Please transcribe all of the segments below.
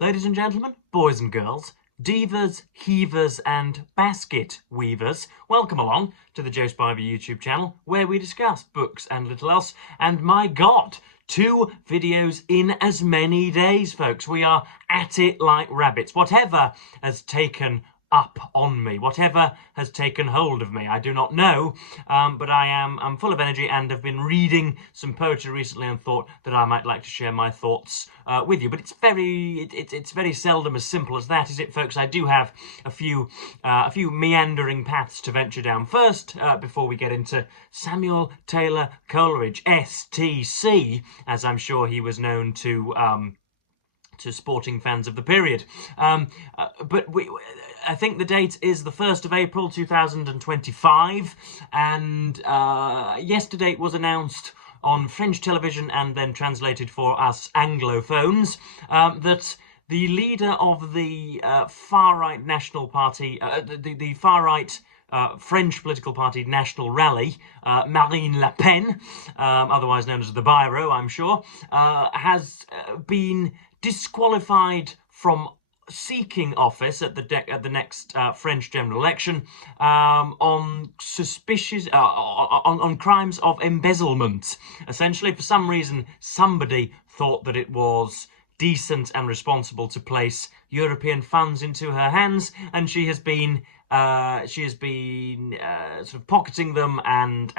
Ladies and gentlemen, boys and girls, divas, heavers and basket weavers, welcome along to the Joe Spivey YouTube channel where we discuss books and little else. And my God, 2 videos in as many days, folks. We are at it like rabbits. Whatever has taken up on me, whatever has taken hold of me, I do not know, but I'm full of energy and have been reading some poetry recently and thought that I might like to share my thoughts with you. But it's very seldom as simple as that, is it, folks? I do have a few meandering paths to venture down. First, before we get into Samuel Taylor Coleridge, STC, as I'm sure he was known to sporting fans of the period. I think the date is the 1st of April 2025, and yesterday it was announced on French television and then translated for us Anglophones that the leader of the far-right National Party, the far-right French political party National Rally, Marine Le Pen, otherwise known as the Biro, I'm sure, has been disqualified from seeking office at the next French general election on crimes of embezzlement. Essentially, for some reason, somebody thought that it was decent and responsible to place European funds into her hands, and she has been sort of pocketing them and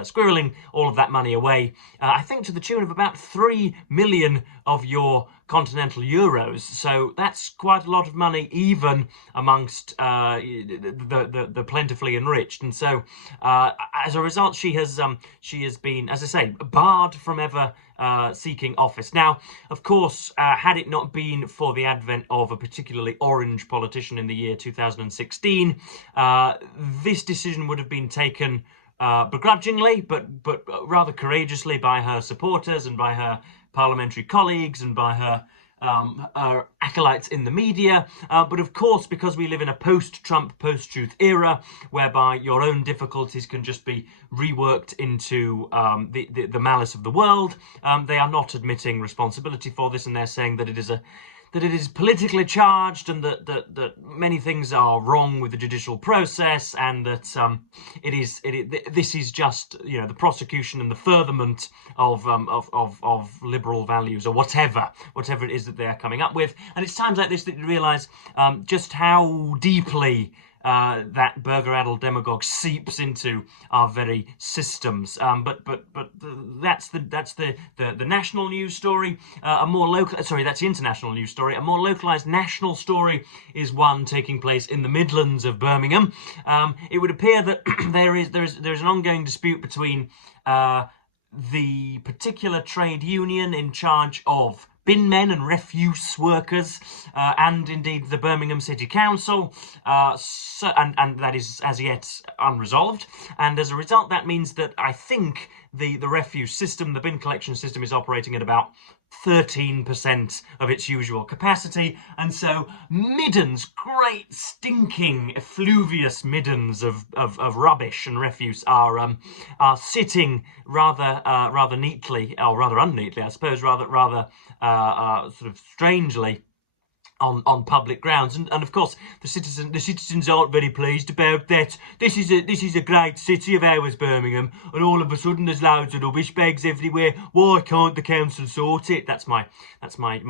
squirreling all of that money away. I think to the tune of about 3 million of your continental euros. So that's quite a lot of money, even amongst the plentifully enriched. And so, as a result, she has been, as I say, barred from ever seeking office. Now, of course, had it not been for the advent of a particularly orange politician in the year 2016, this decision would have been taken begrudgingly, but rather courageously by her supporters and by her parliamentary colleagues and by her acolytes in the media. But of course, because we live in a post-Trump, post-truth era, whereby your own difficulties can just be reworked into the malice of the world, they are not admitting responsibility for this, and they're saying that it is politically charged, and that many things are wrong with the judicial process, and that this is just, you know, the prosecution and the furtherment of liberal values, or whatever it is that they're coming up with. And it's times like this that you realise just how deeply that burger-addled demagogue seeps into our very systems. But that's the national news story. That's the international news story. A more localised national story is one taking place in the Midlands of Birmingham. It would appear that there's an ongoing dispute between the particular trade union in charge of bin men and refuse workers, and indeed the Birmingham City Council, and that is as yet unresolved. And as a result, that means that I think the refuse system, the bin collection system, is operating at about 13% of its usual capacity, and so middens, great stinking effluvious middens of rubbish and refuse are sitting rather neatly, or rather unneatly, I suppose, rather sort of strangely on public grounds, and of course the citizens aren't very pleased about that. This is a great city of ours, Birmingham, and all of a sudden there's loads of rubbish bags everywhere. Why can't the council sort it? That's my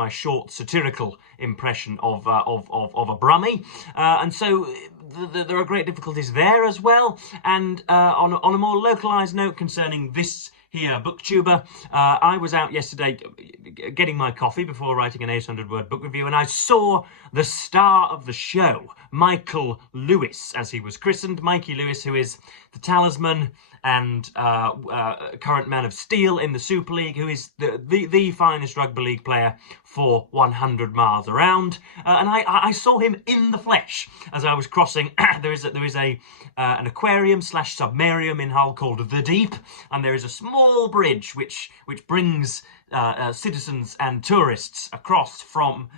short satirical impression of a Brummie, and so there are great difficulties there as well. And on a more localised note concerning this here booktuber, I was out yesterday getting my coffee before writing an 800-word book review, and I saw the star of the show, Michael Lewis, as he was christened. Mikey Lewis, who is the talisman and current man of steel in the Super League, who is the finest rugby league player for 100 miles around. And I saw him in the flesh as I was crossing. There is an aquarium / submarium in Hull called the Deep, and there is a small bridge which brings citizens and tourists across from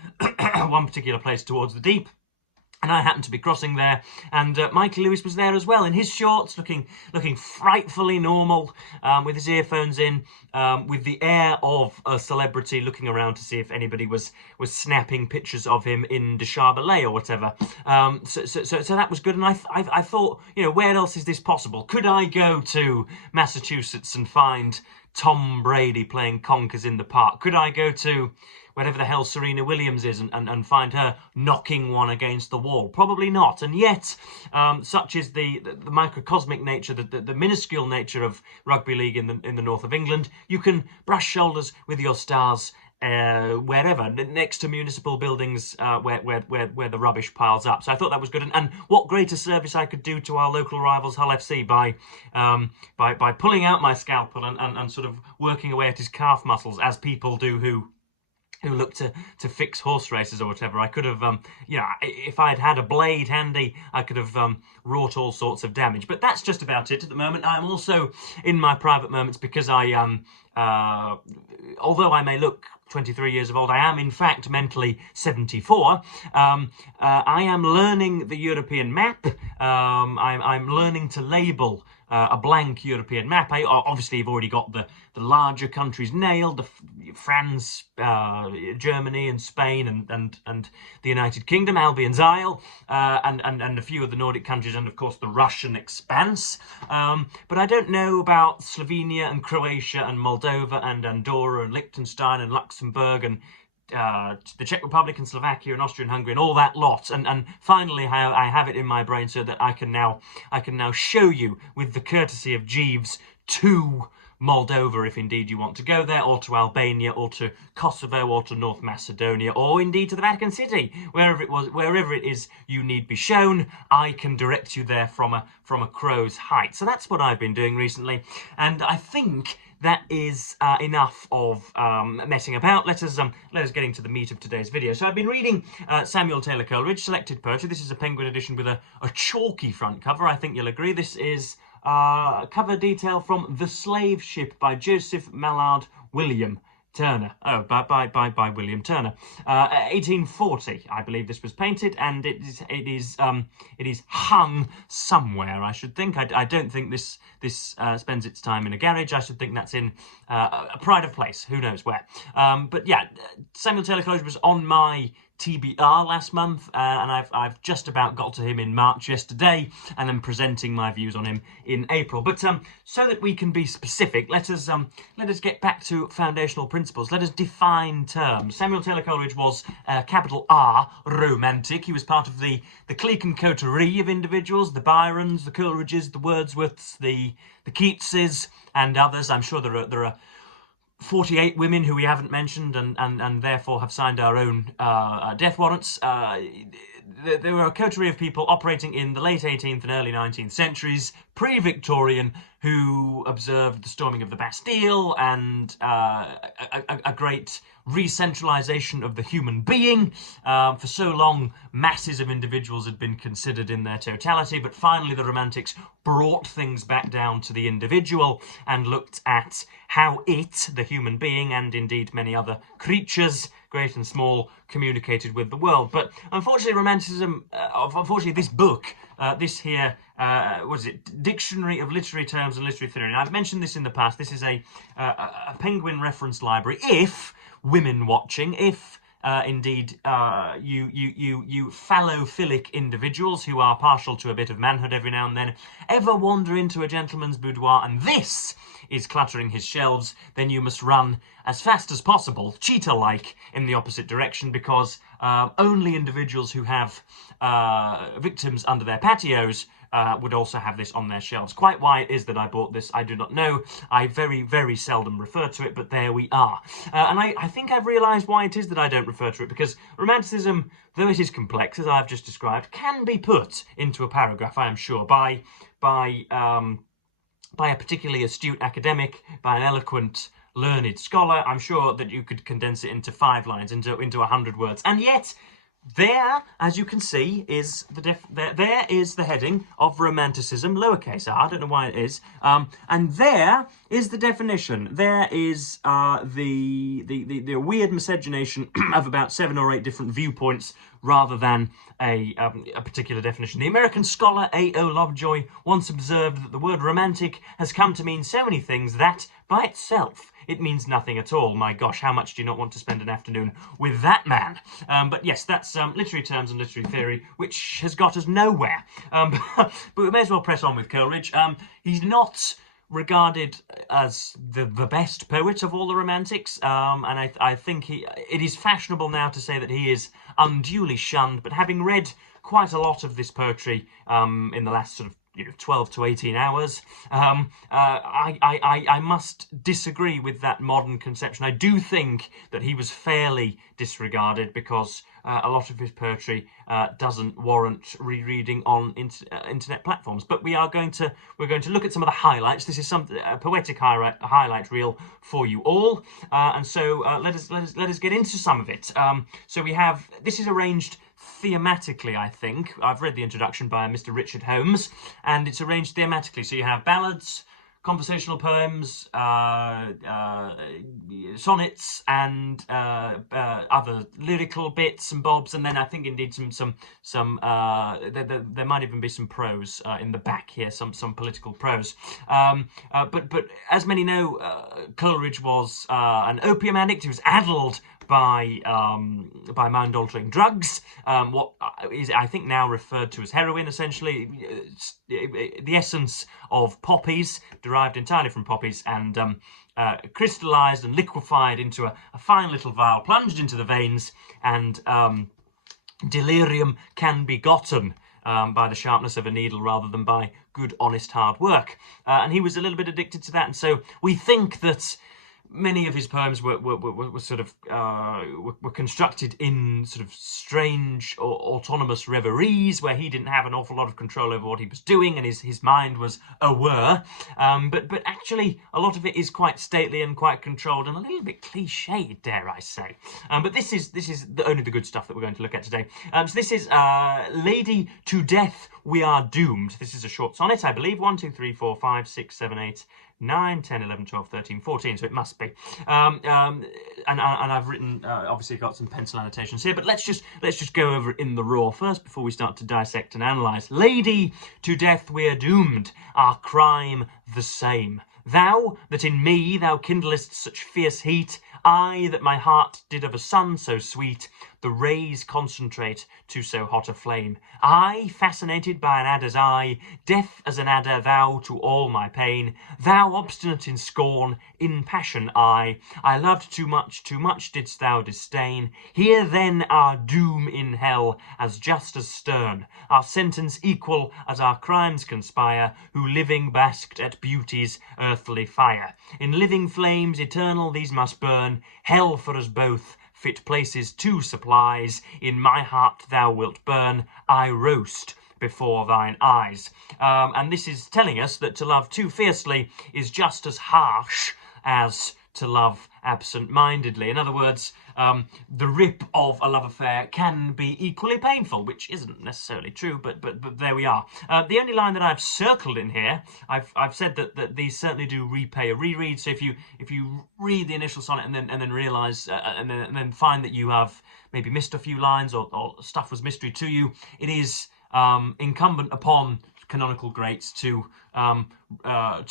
one particular place towards the Deep. And I happened to be crossing there, and Michael Lewis was there as well in his shorts, looking frightfully normal, with his earphones in, with the air of a celebrity, looking around to see if anybody was snapping pictures of him in Deshabelais or whatever. So that was good, and I thought, you know, where else is this possible? Could I go to Massachusetts and find Tom Brady playing conkers in the park? Could I go to wherever the hell Serena Williams is and find her knocking one against the wall? Probably not. And yet, such is the microcosmic nature, the minuscule nature of rugby league in the north of England, you can brush shoulders with your stars wherever, next to municipal buildings where the rubbish piles up. So I thought that was good, and what greater service I could do to our local rivals Hull FC by pulling out my scalpel and sort of working away at his calf muscles, as people do who look to fix horse races or whatever. I could have, you know, if I'd had a blade handy, I could have wrought all sorts of damage. But that's just about it at the moment. I'm also in my private moments because I, although I may look 23 years of old, I am in fact mentally 74. I am learning the European map. I'm learning to label a blank European map. Obviously, you've already got the larger countries nailed: France, Germany, and Spain, and the United Kingdom, Albion's Isle, and a few of the Nordic countries, and of course the Russian expanse. But I don't know about Slovenia and Croatia and Moldova and Andorra and Liechtenstein and Luxembourg and the Czech Republic and Slovakia and Austria and Hungary and all that lot, and finally I have it in my brain so that I can now show you, with the courtesy of Jeeves, to Moldova, if indeed you want to go there, or to Albania, or to Kosovo, or to North Macedonia, or indeed to the Vatican City, wherever it is you need be shown. I can direct you there from a crow's height. So that's what I've been doing recently, and I think that is enough of messing about. Let us get into the meat of today's video. So I've been reading Samuel Taylor Coleridge, Selected Poetry. This is a Penguin edition with a chalky front cover. I think you'll agree. This is cover detail from The Slave Ship by Joseph Mallard William Turner. Oh, by William Turner. 1840, I believe this was painted, and it is hung somewhere, I should think. I don't think this spends its time in a garage. I should think that's in a pride of place. Who knows where? But yeah, Samuel Taylor Coleridge was on my TBR last month, and I've just about got to him in March yesterday, and I'm presenting my views on him in April. But so that we can be specific, let us get back to foundational principles. Let us define terms. Samuel Taylor Coleridge was capital R romantic. He was part of the clique and coterie of individuals: the Byrons, the Coleridges, the Wordsworths, the Keatses, and others. I'm sure there are 48 women who we haven't mentioned, and therefore have signed our own death warrants. There were a coterie of people operating in the late 18th and early 19th centuries, pre-Victorian, who observed the storming of the Bastille and a great re-centralisation of the human being. For so long, masses of individuals had been considered in their totality, but finally the Romantics brought things back down to the individual and looked at how it, the human being, and indeed many other creatures, great and small, communicated with the world. But unfortunately, Romanticism, unfortunately this book, this here, what is it, Dictionary of Literary Terms and Literary Theory. And I've mentioned this in the past. This is a Penguin reference library. If women watching, if indeed you fallophilic individuals who are partial to a bit of manhood every now and then ever wander into a gentleman's boudoir and this is cluttering his shelves, then you must run as fast as possible, cheetah-like, in the opposite direction, because only individuals who have victims under their patios would also have this on their shelves. Quite why it is that I bought this, I do not know. I very, very seldom refer to it, but there we are. And I think I've realised why it is that I don't refer to it, because Romanticism, though it is complex, as I've just described, can be put into a paragraph, I am sure, by a particularly astute academic, by an eloquent, learned scholar. I'm sure that you could condense it into 5 lines, into 100 words. And yet, There, as you can see, is there is the heading of Romanticism, lowercase r. I don't know why it is. And there is the definition. There is the weird miscegenation of about 7 or 8 different viewpoints rather than a particular definition. The American scholar A.O. Lovejoy once observed that the word romantic has come to mean so many things that, by itself, it means nothing at all. My gosh, how much do you not want to spend an afternoon with that man? But yes, that's literary terms and literary theory, which has got us nowhere. But we may as well press on with Coleridge. He's not regarded as the best poet of all the Romantics, and I think it is fashionable now to say that he is unduly shunned, but having read quite a lot of this poetry in the last sort of 12 to 18 hours. I must disagree with that modern conception. I do think that he was fairly disregarded because a lot of his poetry doesn't warrant rereading on internet platforms. But we're going to look at some of the highlights. This is some poetic highlight reel for you all, and so let us get into some of it. So we have, this is arranged thematically, I think. I've read the introduction by Mr. Richard Holmes, and it's arranged thematically. So you have ballads, conversational poems, sonnets, and other lyrical bits and bobs, and then I think indeed there might even be some prose in the back here, some political prose. But as many know, Coleridge was an opium addict. He was addled by mind-altering drugs, what is, I think, now referred to as heroin, essentially. The essence of poppies, derived entirely from poppies, and crystallised and liquefied into a fine little vial, plunged into the veins, and delirium can be gotten by the sharpness of a needle rather than by good, honest, hard work. And he was a little bit addicted to that, and so we think that many of his poems were sort of were constructed in sort of strange or autonomous reveries where he didn't have an awful lot of control over what he was doing, and his mind was a whir. But actually, a lot of it is quite stately and quite controlled and a little bit cliched, dare I say. But this is only the good stuff that we're going to look at today. So this is Lady, to Death We Are Doomed. This is a short sonnet, I believe. 1, 2, 3, 4, 5, 6, 7, 8, 9, 10, 11, 12, 13, 14, so it must be. And I've written, obviously got some pencil annotations here, but let's just go over it in the raw first before we start to dissect and analyse. Lady, to death we're doomed, our crime the same. Thou, that in me thou kindlest such fierce heat, I, that my heart did of a sun so sweet, the rays concentrate to so hot a flame. I, fascinated by an adder's eye, deaf as an adder, thou to all my pain. Thou, obstinate in scorn, in passion I loved too much didst thou disdain. Here then our doom in hell, as just as stern, our sentence equal as our crimes conspire, who living basked at beauty's earthly fire. In living flames eternal these must burn, hell for us both fit places to supplies. In my heart thou wilt burn, I roast before thine eyes. And this is telling us that to love too fiercely is just as harsh as to love absent-mindedly. In other words, the rip of a love affair can be equally painful, which isn't necessarily true, but there we are. The only line that I've circled in here, I've said that these certainly do repay a reread. So if you read the initial sonnet and then realise and then find that you have maybe missed a few lines or stuff was mystery to you, it is incumbent upon canonical greats to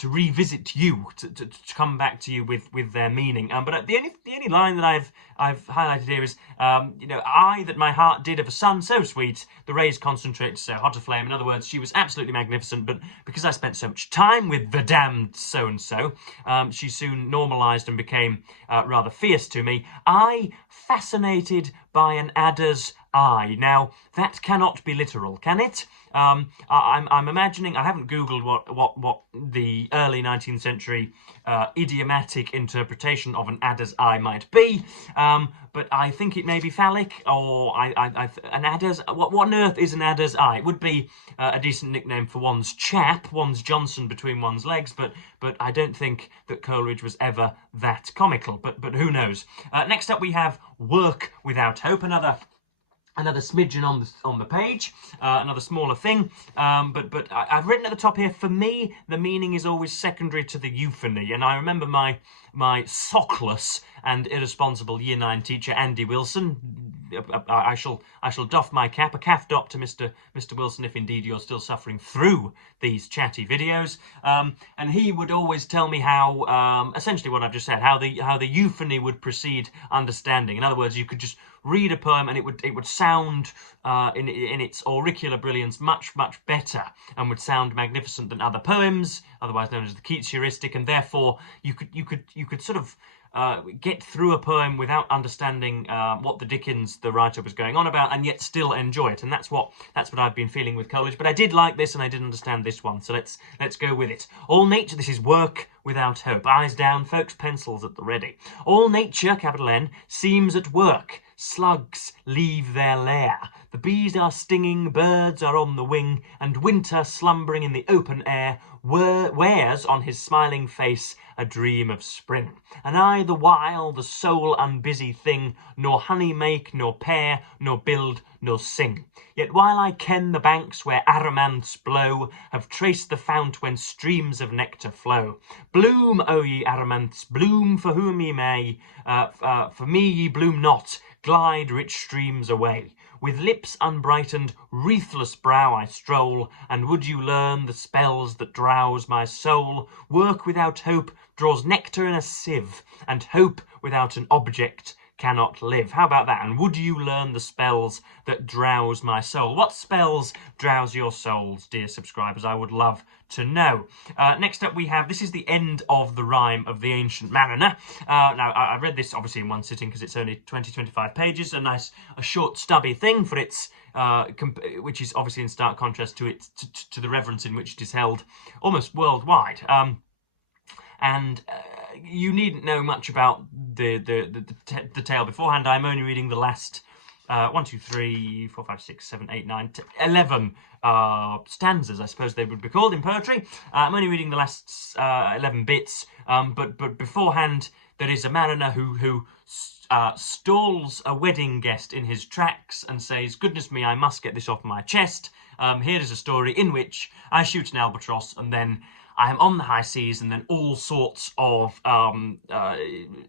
revisit you, to come back to you with their meaning. But the only line that I've highlighted here is, I, that my heart did of a sun so sweet, the rays concentrate to so hot a flame. In other words, she was absolutely magnificent, but because I spent so much time with the damned so-and-so, she soon normalised and became rather fierce to me. I, fascinated by an adder's eye. Now, that cannot be literal, can it? I'm imagining, I haven't Googled what the early 19th century idiomatic interpretation of an adder's eye might be, but I think it may be phallic, or an adder's, what on earth is an adder's eye? It would be a decent nickname for one's chap, one's Johnson between one's legs, but I don't think that Coleridge was ever that comical, but who knows. Next up we have Work Without Hope, another another smidgen on the page, another smaller thing, but I've written at the top here, for me, the meaning is always secondary to the euphony. And I remember my sockless and irresponsible Year 9 teacher, Andy Wilson. I shall doff my cap, a calf dop to Mr. Wilson, if indeed you're still suffering through these chatty videos. And he would always tell me how, essentially what I've just said, how the euphony would precede understanding. In other words, you could just read a poem and it would sound in its auricular brilliance much better, and would sound magnificent than other poems, otherwise known as the Keats heuristic, and therefore you could sort of get through a poem without understanding what the dickens the writer was going on about, and yet still enjoy it. And that's what I've been feeling with Coleridge. But I did like this, and I did understand this one. So let's go with it. All nature, this is work without hope. Eyes down, folks, pencils at the ready. All nature, capital N, seems at work. Slugs leave their lair. The bees are stinging, birds are on the wing, and winter, slumbering in the open air, wears on his smiling face a dream of spring. And I, the while, the sole unbusy thing, nor honey make, nor pair, nor build, nor sing. Yet while I ken the banks where aramanths blow, have traced the fount whence streams of nectar flow. Bloom, O ye aramanths, bloom for whom ye may, for me ye bloom not, glide rich streams away. With lips unbrightened, wreathless brow I stroll, and would you learn the spells that drowse my soul? Work without hope draws nectar in a sieve, and hope without an object cannot live. How about that? And would you learn the spells that drowse my soul? What spells drowse your souls, dear subscribers? I would love to know. Next up we have, this is the end of the rhyme of the Ancient Mariner. Now, I read this obviously in one sitting because it's only 20-25 pages, a short stubby thing for its, which is obviously in stark contrast to the reverence in which it is held almost worldwide. And you needn't know much about the tale beforehand. I'm only reading the last 1, 2, 3, 4, 5, 6, 7, 8, 9, 10, 11 stanzas, I suppose they would be called in poetry. I'm only reading the last 11 bits, but beforehand there is a mariner who stalls a wedding guest in his tracks and says, "Goodness me, I must get this off my chest. Here is a story in which I shoot an albatross and then I am on the high seas, and then all sorts of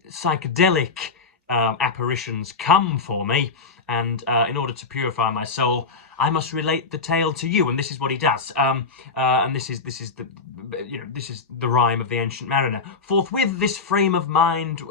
psychedelic apparitions come for me, and in order to purify my soul, I must relate the tale to you." And this is what he does. And this is the rhyme of the Ancient Mariner. Forthwith this frame of mind,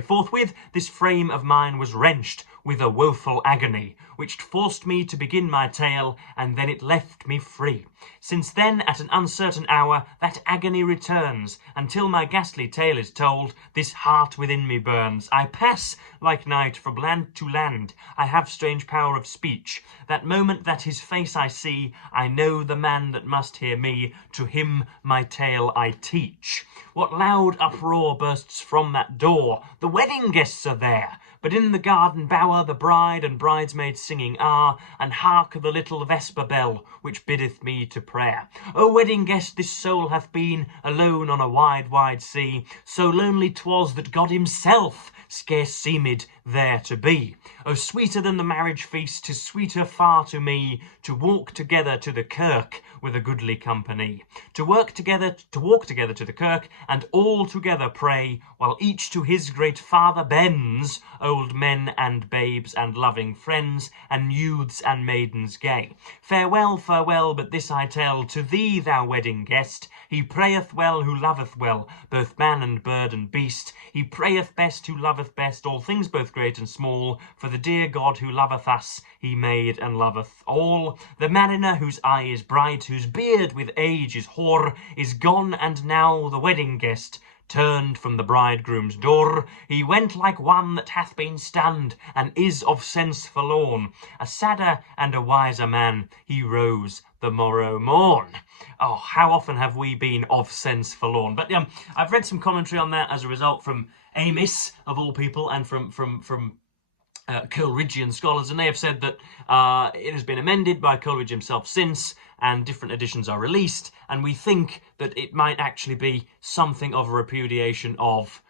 forthwith this frame of mine was wrenched with a woeful agony, which forced me to begin my tale, and then it left me free. Since then, at an uncertain hour, that agony returns, until my ghastly tale is told, this heart within me burns. I pass, like night, from land to land. I have strange power of speech. That moment that his face I see, I know the man that must hear me. To him my tale I teach. What loud uproar bursts from that door? The wedding guests are there. But in the garden bower the bride and bridesmaids singing are, and hark the little vesper bell, which biddeth me to prayer. O wedding guest, this soul hath been alone on a wide sea. So lonely 'twas that God himself scarce seemed there to be. O sweeter than the marriage feast, 'tis sweeter far to me to walk together to the kirk with a goodly company. To walk together to the kirk, and all together pray, while each to his great Father bends, old men and babes and loving friends, and youths and maidens gay. Farewell, farewell, but this I tell to thee, thou wedding guest. He prayeth well who loveth well, both man and bird and beast. He prayeth best who loveth best all things both great and small, for the dear God who loveth us, he made and loveth all. The mariner whose eye is bright, whose beard with age is hoar, is gone, and now the wedding guest turned from the bridegroom's door. He went like one that hath been stunned, and is of sense forlorn. A sadder and a wiser man, he rose the morrow morn. Oh, how often have we been of sense forlorn? But I've read some commentary on that as a result from Amos, of all people, and from Coleridgean scholars, and they have said that it has been amended by Coleridge himself since, and different editions are released, and we think that it might actually be something of a repudiation of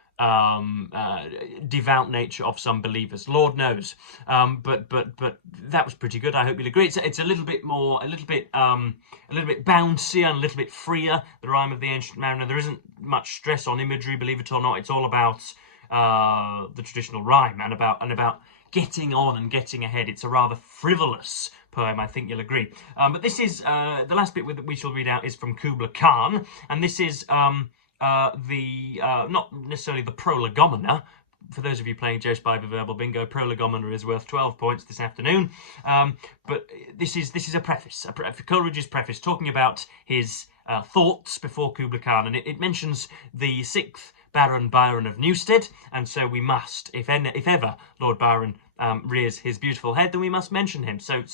devout nature of some believers. Lord knows. But that was pretty good. I hope you'll agree. It's a little bit more, a little bit bouncier and a little bit freer. The Rime of the Ancient Mariner. There isn't much stress on imagery, believe it or not. It's all about the traditional rhyme and about getting on and getting ahead. It's a rather frivolous poem, I think you'll agree. But this is the last bit that we shall read out is from Kubla Khan, and this is not necessarily the prolegomena. For those of you playing Joe Spy Verbal Bingo, prolegomena is worth 12 points this afternoon. But this is a preface, Coleridge's preface, talking about his thoughts before Kubla Khan, and it mentions the 6th Baron Byron of Newstead, and so we must, if ever Lord Byron rears his beautiful head, then we must mention him. So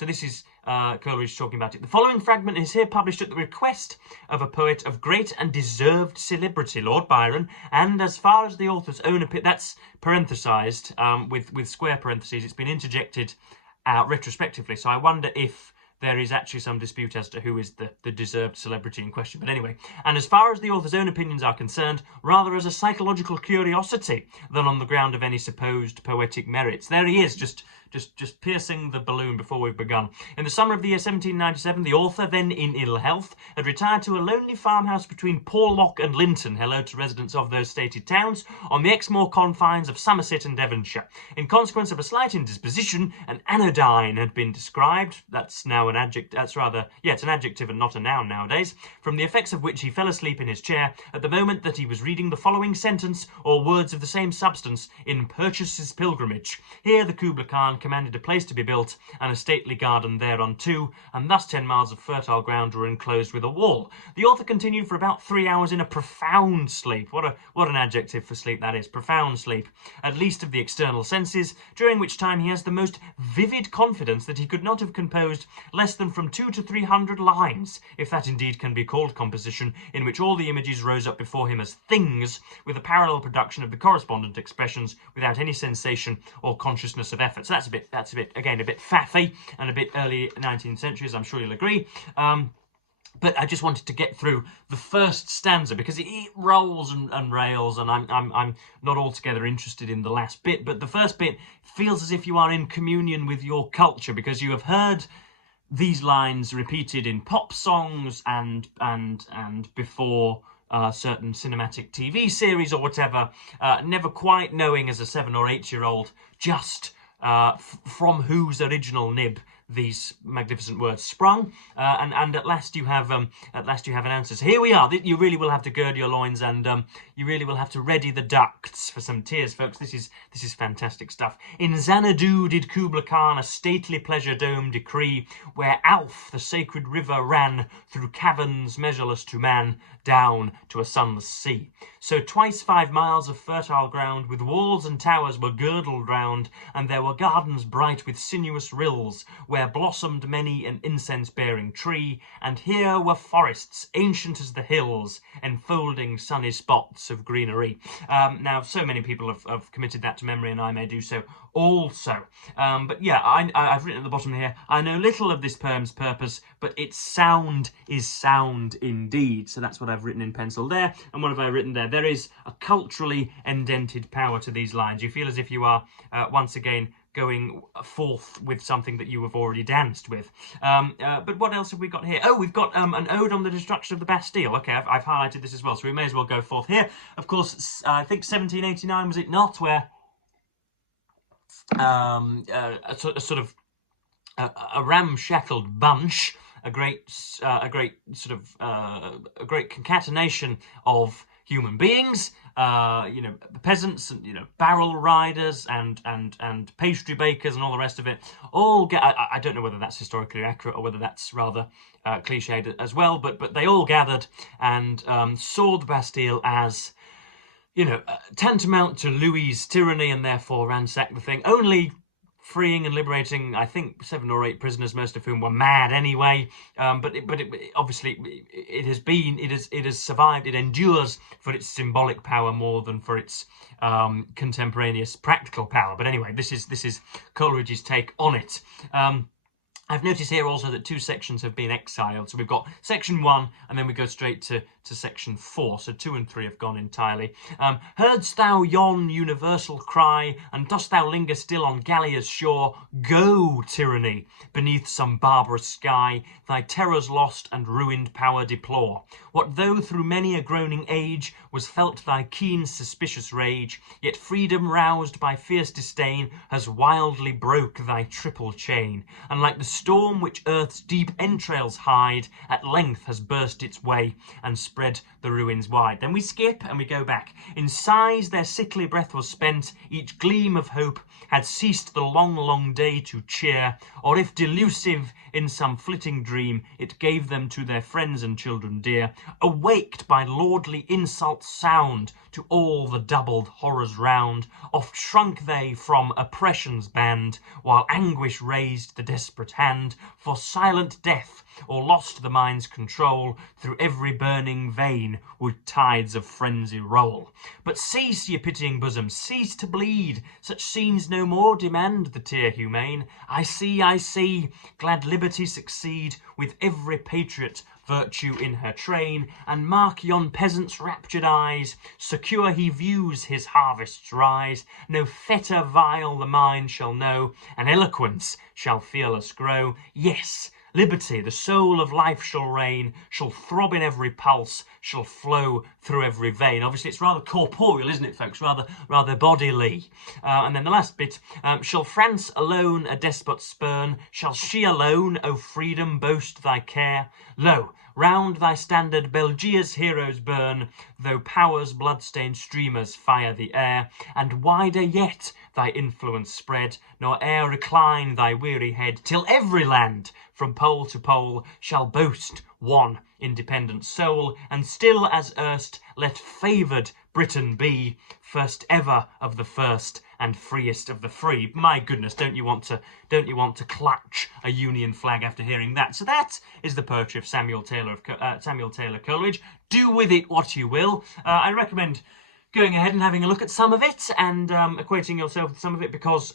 this is Coleridge talking about it. The following fragment is here published at the request of a poet of great and deserved celebrity, Lord Byron, and as far as the author's own opinion, that's parenthesised with square parentheses. It's been interjected retrospectively, so I wonder if there is actually some dispute as to who is the deserved celebrity in question. But anyway, and as far as the author's own opinions are concerned, rather as a psychological curiosity than on the ground of any supposed poetic merits. There he is, just piercing the balloon before we've begun. In the summer of the year 1797, the author, then in ill health, had retired to a lonely farmhouse between Porlock and Linton, hello to residents of those stated towns, on the Exmoor confines of Somerset and Devonshire. In consequence of a slight indisposition, an anodyne had been described. That's now an adjective. It's an adjective and not a noun nowadays. From the effects of which he fell asleep in his chair at the moment that he was reading the following sentence or words of the same substance in Purchas's Pilgrimage. Here the Kubla Khan commanded a place to be built and a stately garden thereunto, and thus 10 miles of fertile ground were enclosed with a wall. The author continued for about 3 hours in a profound sleep. What an adjective for sleep that is, profound sleep, at least of the external senses, during which time he has the most vivid confidence that he could not have composed less than from 200 to 300 lines, if that indeed can be called composition, in which all the images rose up before him as things, with a parallel production of the correspondent expressions without any sensation or consciousness of effort. So that's a bit faffy and a bit early 19th century, as I'm sure you'll agree. But I just wanted to get through the first stanza because it rolls and rails, and I'm not altogether interested in the last bit. But the first bit feels as if you are in communion with your culture, because you have heard these lines repeated in pop songs and before certain cinematic TV series or whatever, never quite knowing as a 7 or 8 year old just from whose original nib these magnificent words sprung, and at last you have an answer. So here we are. You really will have to gird your loins, and you really will have to ready the ducts for some tears, folks. This is fantastic stuff. In Xanadu did Kubla Khan a stately pleasure dome decree, where Alf, the sacred river, ran through caverns measureless to man, down to a sunless sea. So twice 5 miles of fertile ground, with walls and towers, were girdled round, and there were gardens bright with sinuous rills, where blossomed many an incense-bearing tree, and here were forests ancient as the hills, enfolding sunny spots of greenery. Now, so many people have committed that to memory, and I may do so also. But yeah, I've written at the bottom here, I know little of this poem's purpose, but its sound is sound indeed. So that's what I've written in pencil there. And what have I written there? There is a culturally indented power to these lines. You feel as if you are, once again, going forth with something that you have already danced with. But what else have we got here? Oh, we've got an ode on the destruction of the Bastille. Okay, I've highlighted this as well, so we may as well go forth here. Of course, I think 1789, was it not, where a sort of a ramshackled bunch, a great concatenation of human beings, peasants and barrel riders and pastry bakers and all the rest of it, all get. I don't know whether that's historically accurate or whether that's rather cliched as well, but they all gathered and saw the Bastille as tantamount to Louis's tyranny, and therefore ransacked the thing, only freeing and liberating, I think, 7 or 8 prisoners, most of whom were mad anyway. But obviously it has survived. It endures for its symbolic power more than for its contemporaneous practical power. But anyway, this is Coleridge's take on it. I've noticed here also that 2 sections have been exiled. So we've got section 1 and then we go straight to section 4. So 2 and 3 have gone entirely. Heardst thou yon universal cry, and dost thou linger still on Gallia's shore? Go, tyranny, beneath some barbarous sky, thy terrors lost and ruined power deplore. What though through many a groaning age was felt thy keen suspicious rage, yet freedom roused by fierce disdain has wildly broke thy triple chain, and like the storm which earth's deep entrails hide, at length has burst its way and spread the ruins wide. Then we skip and we go back. In sighs their sickly breath was spent, each gleam of hope had ceased the long, long day to cheer, or if delusive in some flitting dream, it gave them to their friends and children dear. Awaked by lordly insults sound to all the doubled horrors round, oft shrunk they from oppression's band, while anguish raised the desperate hand, for silent death or lost the mind's control, through every burning vein would tides of frenzy roll. But cease, ye pitying bosom, cease to bleed, such scenes no more demand the tear humane. I see, glad liberty succeed, with every patriot virtue in her train, and mark yon peasant's raptured eyes, secure he views his harvests rise. No fetter vile the mind shall know, and eloquence shall fearless grow. Yes, liberty, the soul of life, shall reign, shall throb in every pulse, shall flow through every vein. Obviously, it's rather corporeal, isn't it, folks? Rather bodily. And then the last bit, shall France alone a despot spurn? Shall she alone, O freedom, boast thy care? Lo, round thy standard Belgia's heroes burn, though power's blood-stained streamers fire the air, and wider yet thy influence spread, nor e'er recline thy weary head, till every land from pole to pole shall boast one independent soul, and still as erst let favoured Britain be, first ever of the first and freest of the free. My goodness, don't you want to clutch a Union flag after hearing that? So that is the poetry of Samuel Taylor Coleridge. Do with it what you will. I recommend going ahead and having a look at some of it and equating yourself with some of it, because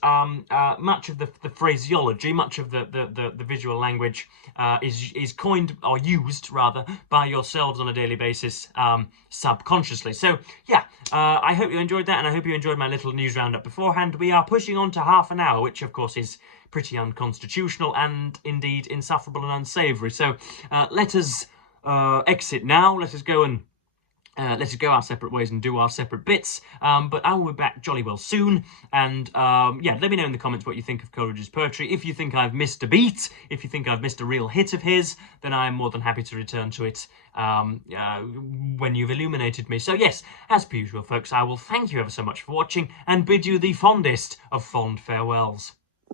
much of the phraseology, much of the visual language is coined, or used rather, by yourselves on a daily basis subconsciously. So yeah, I hope you enjoyed that, and I hope you enjoyed my little news roundup beforehand. We are pushing on to half an hour, which of course is pretty unconstitutional and indeed insufferable and unsavoury. So let us exit now. Let us go and let us go our separate ways and do our separate bits, but I will be back jolly well soon, and yeah, let me know in the comments what you think of Coleridge's poetry. If you think I've missed a beat, if you think I've missed a real hit of his, then I'm more than happy to return to it when you've illuminated me. So yes, as per usual folks, I will thank you ever so much for watching, and bid you the fondest of fond farewells.